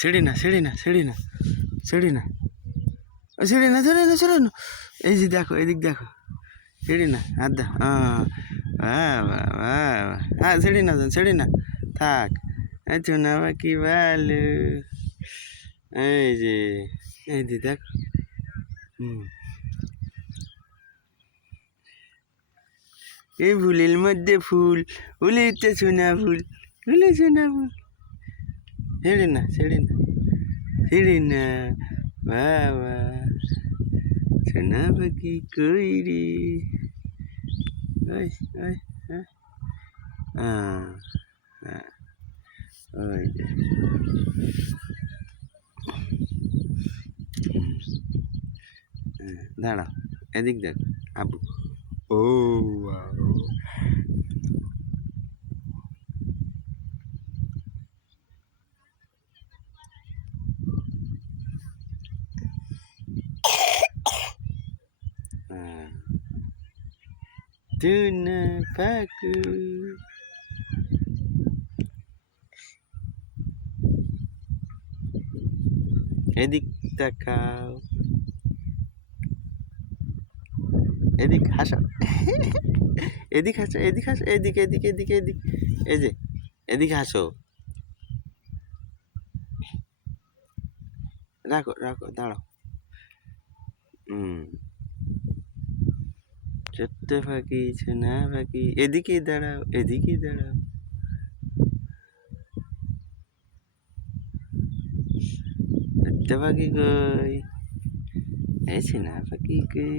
সিঁড়ি না সিঁড়ি না সিঁড়ি না সিঁড়ি না সিঁড়ি না ধরে না সরে না। এই যে দেখো এদিক দেখো সিঁড়ি না আর দা হ্যাঁ সিঁড়ি না সিঁড়ি না থাক। চুনা পাখি ভালো এই যে দেখো এই ফুলের মধ্যে ফুল ফুলে তো সোনা ফুল ফুলে সোনা ফুল সিঁড়ি না সিঁড়ি না সিঁড়ি না বাবা সোনা পাখি কই রে ওই ওই ওই যে দাঁড়াও এদিক দেখ আবু ও tuna paku এদিক তাকাও এদিক হাসো এদিক হাসো এদিক হাসো এদিক এদিক এদিক এদিক এই যে এদিক হাসো রাখো রাখো দাঁড়াও ছোট্ট পাখি সোনা পাখি এদিকে দাঁড়াও এদিকে দাঁড়াও ছোট্ট পাখি কই এই সোনা পাখি কই